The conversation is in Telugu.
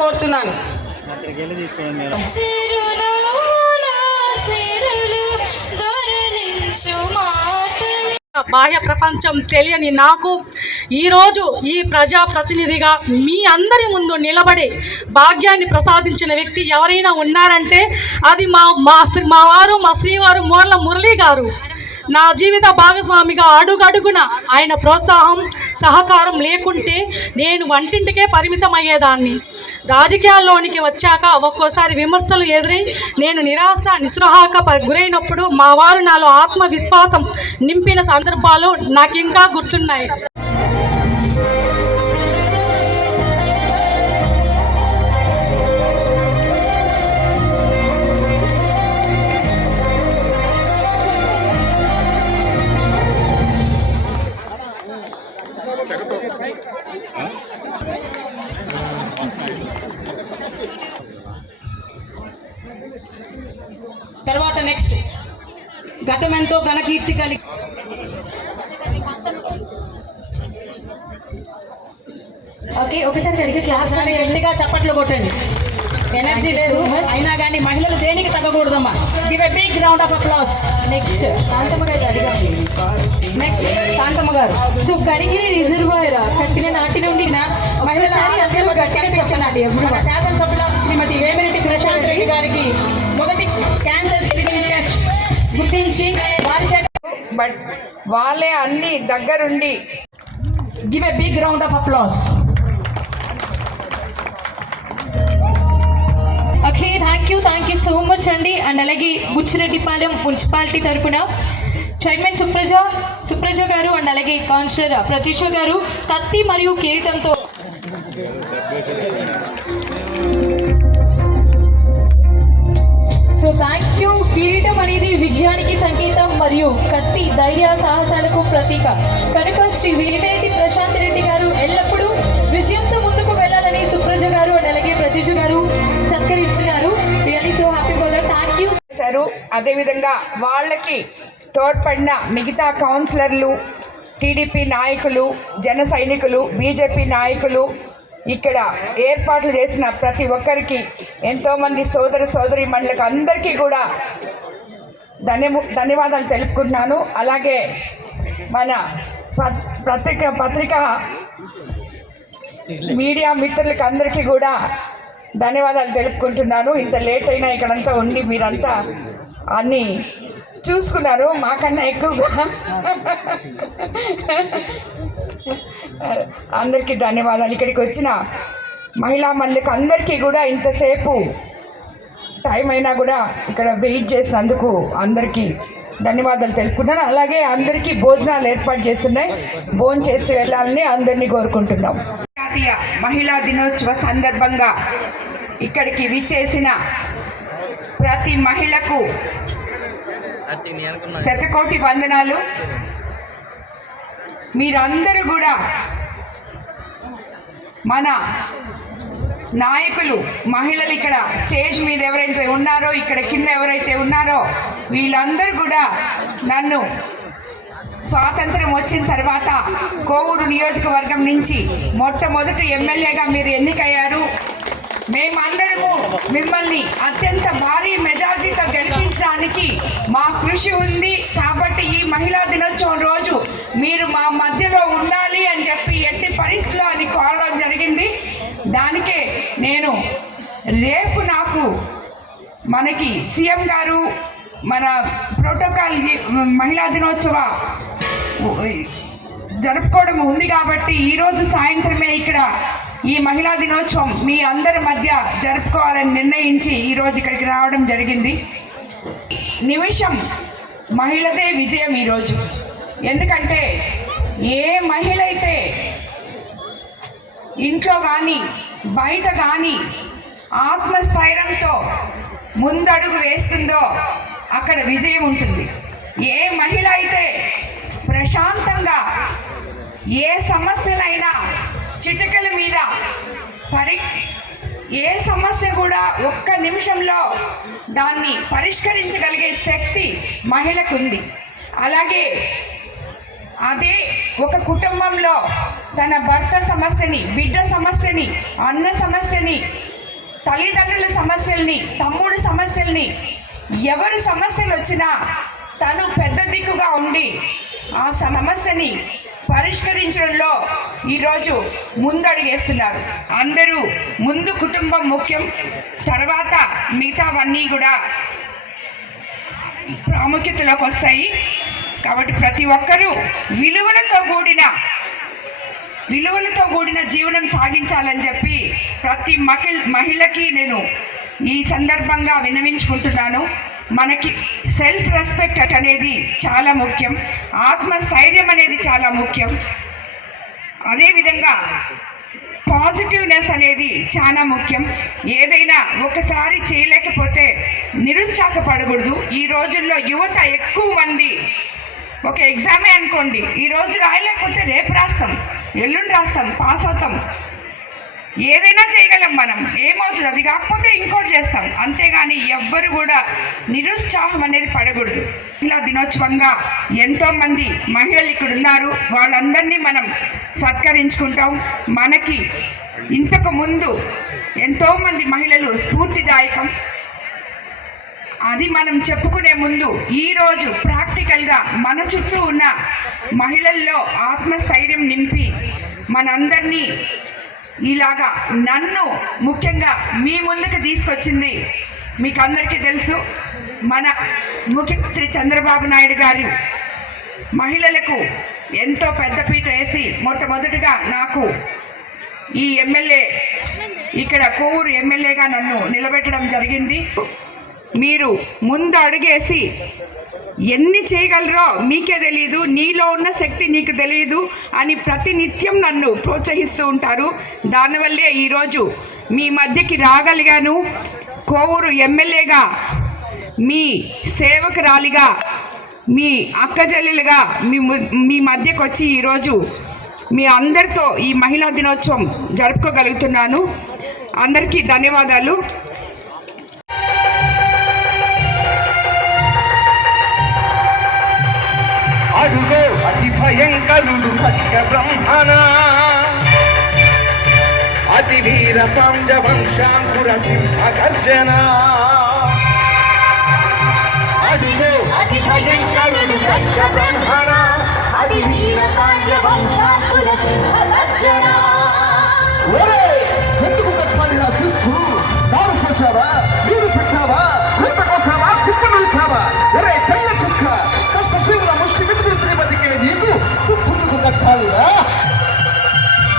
కోరుతున్నాను. బాహ్య ప్రపంచం తెలియని నాకు ఈరోజు ఈ ప్రజాప్రతినిధిగా మీ అందరి ముందు నిలబడి భాగ్యాన్ని ప్రసాదించిన వ్యక్తి ఎవరైనా ఉన్నారంటే అది మా వారు మా శ్రీవారు మోర్ల మురళి గారు. నా జీవిత భాగస్వామిగా అడుగడుగున ఆయన ప్రోత్సాహం సహకారం లేకుంటే నేను వంటింటికే పరిమితం అయ్యేదాన్ని. రాజకీయాల్లోనికి వచ్చాక ఒక్కోసారి విమర్శలు ఎదురై నేను నిస్పృహకు గురైనప్పుడు మా వారు నాలో ఆత్మవిశ్వాసం నింపిన సందర్భాలు నాకు ఇంకా గుర్తున్నాయి. తర్వాత నెక్స్ట్ గతమెంతో ఘనకీర్తి కలిగి ఒకసారి క్లాస్ గట్టిగా చప్పట్లు కొట్టండి. ఎనర్జీ లేదు అయినా కానీ మహిళలు దేనికి తగ్గకూడదమ్మా. Give a big round of applause. Next Shantamma గారు అడిగా. నెక్స్ట్ శాంతమ్మ గారు. సో కరిగిరి రిజర్వాయర్ కట్టిన నాటి నుండి శాసనసభ్యుల శ్రీమతి వేమిరెడ్డి ప్రశాంత్ రెడ్డి గారికి మొదటి క్యాన్సర్ స్క్రీనింగ్ టెస్ట్ గుర్తించి వారి బట్ వాళ్ళే అన్ని దగ్గరుండి. Give a big round of applause. Okay, thank you so much అండి. అండ్ అలాగే బుచ్చిరెడ్డిపాలెం మున్సిపాలిటీ తరఫున చైర్మన్ సుప్రజ గారు అండ్ అలాగే కౌన్సిలర్ ప్రతీష గారు కత్తి మరియు కిరీటంతో సో థ్యాంక్ యూ. కిరీటం అనేది విజయానికి సంకేతం మరియు కత్తి ధైర్య సాహసాలకు ప్రతీక కనుక శ్రీ వేమిరెడ్డి ప్రశాంత్ రెడ్డి గారు ఎల్లప్పుడూ విజయంతో ముందుకు వెళ్ళాలని సుప్రజ గారు అండ్ అలాగే ప్రతీష గారు సత్కరిస్తున్నారు. Really so happy for that. Thank you sir. అదేవిధంగా వాళ్ళకి తోడ్పడిన మిగతా కౌన్సిలర్లు, టీడీపీ నాయకులు, జన సైనికులు, బీజేపీ నాయకులు, ఇక్కడ ఏర్పాట్లు చేసిన ప్రతి ఒక్కరికి, ఎంతోమంది సోదరీమణులకు అందరికీ కూడా ధన్యవాదాలు తెలుపుకుంటున్నాను. అలాగే మన పత్రికా మీడియా మిత్రులకి అందరికీ కూడా ధన్యవాదాలు తెలుపుకుంటున్నాను. ఇంత లేట్ అయినా ఇక్కడంతా ఉండి మీరంతా అన్నీ చూసుకున్నారు మాకన్నా ఎక్కువగా. అందరికీ ధన్యవాదాలు. ఇక్కడికి వచ్చిన మహిళా మండలికి అందరికీ కూడా ఇంతసేపు టైం అయినా కూడా ఇక్కడ వెయిట్ చేసినందుకు అందరికీ ధన్యవాదాలు తెలుపుకుంటాను. అలాగే అందరికీ భోజనాలు ఏర్పాటు చేస్తున్నాయి, భోజనం చేసి వెళ్ళాలని అందరినీ కోరుకుంటున్నాం. జాతీయ మహిళా దినోత్సవ సందర్భంగా ఇక్కడికి విచ్చేసిన ప్రతి మహిళకు శతకోటి వందనాలు. మీరందరూ కూడా మన నాయకులు, మహిళలు ఇక్కడ స్టేజ్ మీద ఎవరైతే ఉన్నారో, ఇక్కడ కింద ఎవరైతే ఉన్నారో వీళ్ళందరూ కూడా నన్ను స్వాతంత్రం వచ్చిన తర్వాత కోవూరు నియోజకవర్గం నుంచి మొట్టమొదటి ఎమ్మెల్యేగా మీరు ఎన్నికయ్యారు. మేమందరము మిమ్మల్ని అత్యంత భారీ మెజార్టీతో గెలిపించడానికి మా కృషి ఉంది. కాబట్టి ఈ మహిళా దినోత్సవం రోజు మీరు మా మధ్యలో ఉండాలి అని చెప్పి ఎట్టి పరిస్థితుల్లో అని కోరడం జరిగింది. దానికే నేను రేపు మనకి సీఎం గారు మన ప్రోటోకాల్ మహిళా దినోత్సవ జరుపుకోవడం ఉంది కాబట్టి ఈరోజు సాయంత్రమే ఇక్కడ ఈ మహిళా దినోత్సవం మీ అందరి మధ్య జరుపుకోవాలని నిర్ణయించి ఈరోజు ఇక్కడికి రావడం జరిగింది. నిమిషం మహిళదే విజయం ఈరోజు. ఎందుకంటే ఏ మహిళ అయితే ఇంట్లో కానీ బయట కానీ ఆత్మస్థైర్యంతో ముందడుగు వేస్తుందో అక్కడ విజయం ఉంటుంది. ఏ మహిళ అయితే ప్రశాంతంగా ఏ సమస్యనైనా చిటికల మీద ఏ సమస్య కూడా ఒక్క నిమిషంలో దాన్ని పరిష్కరించగలిగే శక్తి మహిళకు ఉంది. అలాగే అదే ఒక కుటుంబంలో తన భర్త సమస్యని, బిడ్డ సమస్యని, అన్న సమస్యని తల్లిదండ్రుల సమస్యల్ని, తమ్ముడు సమస్యల్ని, ఎవరి సమస్యలు వచ్చినా తను పెద్ద దిక్కుగా ఉండి ఆ సమస్యని పరిష్కరించడంలో ఈరోజు ముందడుగేస్తున్నారు. అందరూ ముందు కుటుంబం ముఖ్యం, తర్వాత మిగతావన్నీ కూడా ప్రాముఖ్యతలోకి వస్తాయి. కాబట్టి ప్రతి ఒక్కరూ విలువలతో కూడిన జీవనం సాగించాలని చెప్పి ప్రతి మహిళకి నేను ఈ సందర్భంగా విన్నవించుకుంటున్నాను. మనకి సెల్ఫ్ రెస్పెక్ట్ అనేది చాలా ముఖ్యం, ఆత్మస్థైర్యం అనేది చాలా ముఖ్యం. అదేవిధంగా పాజిటివ్నెస్ అనేది చాలా ముఖ్యం. ఏదైనా ఒకసారి చేయలేకపోతే నిరుత్సాహపడకూడదు. ఈ రోజుల్లో యువత ఎక్కువ మంది ఒక ఎగ్జామే అనుకోండి, ఈరోజు రాయలేకపోతే రేపు రాస్తాం, ఎల్లుండి రాస్తాం, పాస్ అవుతాం, ఏదైనా చేయగలం మనం. ఏమవుతుంది, అది కాకపోతే ఇంకోటి చేస్తాం. అంతేగాని ఎవ్వరు కూడా నిరుత్సాహం అనేది పడకూడదు. ఇలా దినోత్సవంగా ఎంతోమంది మహిళలు ఇక్కడ ఉన్నారు, వాళ్ళందరినీ మనం సత్కరించుకుంటాం. మనకి ఇంతకు ముందు ఎంతోమంది మహిళలు స్ఫూర్తిదాయకం. అది మనం చెప్పుకునే ముందు ఈరోజు ప్రాక్టికల్గా మన చుట్టూ ఉన్న మహిళల్లో ఆత్మస్థైర్యం నింపి మనందరినీ ఇలాగా నన్ను ముఖ్యంగా మీ ముందుకు తీసుకొచ్చింది మీకు అందరికీ తెలుసు. మన ముఖ్యమంత్రి చంద్రబాబు నాయుడు గారు మహిళలకు ఎంతో పెద్దపీట వేసి మొట్టమొదటిగా నాకు ఈ ఎమ్మెల్యే, ఇక్కడ కోవూరు ఎమ్మెల్యేగా నన్ను నిలబెట్టడం జరిగింది. మీరు ముందు అడుగేసి ఎన్ని చేయగలరో మీకే తెలియదు, నీలో ఉన్న శక్తి నీకు తెలియదు అని ప్రతినిత్యం నన్ను ప్రోత్సహిస్తూ ఉంటారు. దానివల్లే ఈరోజు మీ మధ్యకి రాగలిగాను. కోవూరు ఎమ్మెల్యేగా, మీ సేవకురాలిగా, మీ అక్కచెల్లెలుగా మీ మధ్యకు వచ్చి ఈరోజు మీ అందరితో ఈ మహిళా దినోత్సవం జరుపుకోగలుగుతున్నాను. అందరికీ ధన్యవాదాలు. అడుగో అతి భయంకరుడు ఖడ్గ బ్రహ్మణ, అతి వీర పాండ్య వంశాంకుర సింహ గర్జన. అడుగో అతి భయంకరుడు ఖడ్గ బ్రహ్మణ, అతి వీర పాండ్య వంశాంకుర సింహ గర్జన.